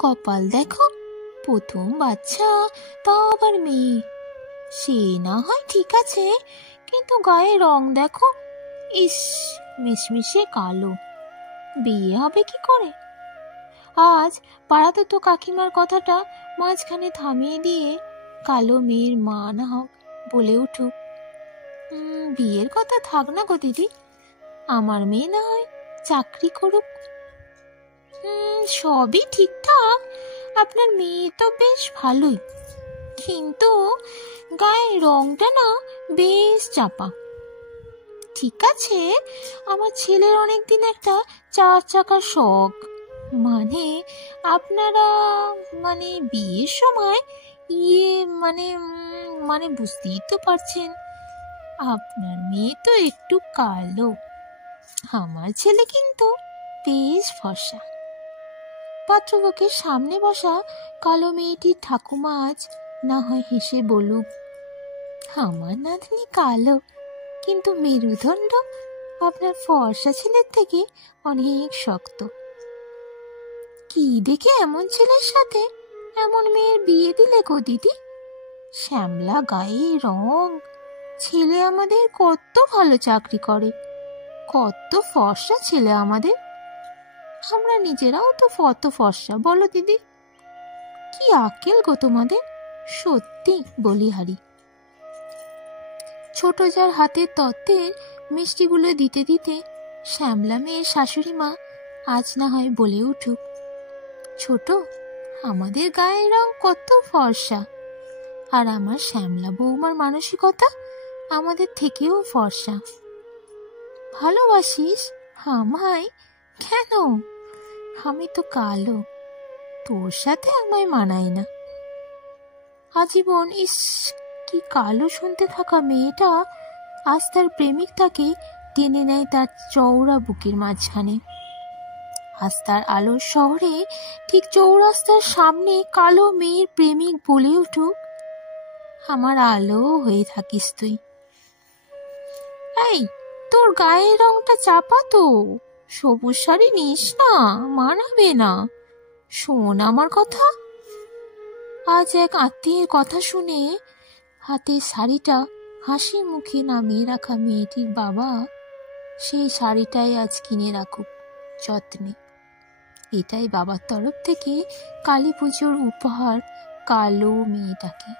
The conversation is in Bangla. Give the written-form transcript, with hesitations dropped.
কপাল দেখো, প্রথম বাচ্চা, তা আবার মেয়ে। সে না হয় ঠিক আছে, কিন্তু গায়ে রং দেখো, ইস, মিশমিশে কালো। বিয়ে হবে কি করে? আজ পাড়াতে তো কাকিমার কথাটা মাঝখানে থামিয়ে দিয়ে কালো মেয়ের মা না হোক বলে উঠুক, বিয়ের কথা থাক না গো দিদি, আমার মেয়ে না হয় চাকরি করুক। সবই ঠিকঠাক, আপনার মেয়ে তো বেশ ভালোই, কিন্তু গায়ের রংটা না বেশ চাপা। ঠিক আছে, আমার ছেলের অনেকদিন একটা 4 চাকার শখ, মানে আপনারা মানে বিয়ের সময় মানে মানে বুঝতেই তো পারছেন, আপনার মেয়ে তো একটু কালো, আমার ছেলে কিন্তু বেশ ফর্সা। পাত্রপক্ষের সামনে বসা কালো মেয়েটির ঠাকুমা আজ না হয় হেসে বলুক, আমার নাতনি কালো, কিন্তু মেরুদণ্ড আপনার ফর্সা ছেলের থেকে অনেক শক্ত। কি দেখে এমন ছেলের সাথে এমন মেয়ের বিয়ে দিলে গো দিদি? শ্যামলা গায়ে রং, ছেলে আমাদের কত ভালো চাকরি করে, কত ফর্সা ছেলে আমাদের, আমরা নিজেরাও তো কত ফর্সা, বলো দিদি? কি আকেল গো তোমাদের, সত্যি বলিহারি। ছোট যার হাতের তত্ত্বের মিষ্টিগুলো দিতে দিতে শ্যামলা মেয়ের শাশুড়ি মা আজ না হয় বলে উঠুক, ছোট, আমাদের গায়ের রং কত ফর্সা, আর আমার শ্যামলা বৌমার মানসিকতা আমাদের থেকেও ফর্সা। ভালোবাসিস আমায়? কেন? আমি তো কালো, তোর সাথে আমায় মানায় না। আজীবন ইস, কি কালো শুনতে থাকা মেয়েটা আজ তার প্রেমিক তাকে টেনে নেয় তার চওড়া বুকের মাঝখানে। আজ তার আলোর শহরে ঠিক চৌরাস্তার সামনে কালো মেয়ের প্রেমিক বলে উঠুক, আমার আলো হয়ে থাকিস তুই। এই, তোর গায়ের রংটা চাপা তো, সবুজ শাড়ি নিস না, মানাবে না। শোন আমার কথা। আজ এক আত্মীয়ের কথা শুনে হাতের শাড়িটা হাসি মুখে নামিয়ে রাখা মেয়েটির বাবা সেই শাড়িটাই আজ কিনে রাখুক যত্নে। এটাই বাবার তরফ থেকে কালী পুজোর উপহার কালো মেয়েটাকে।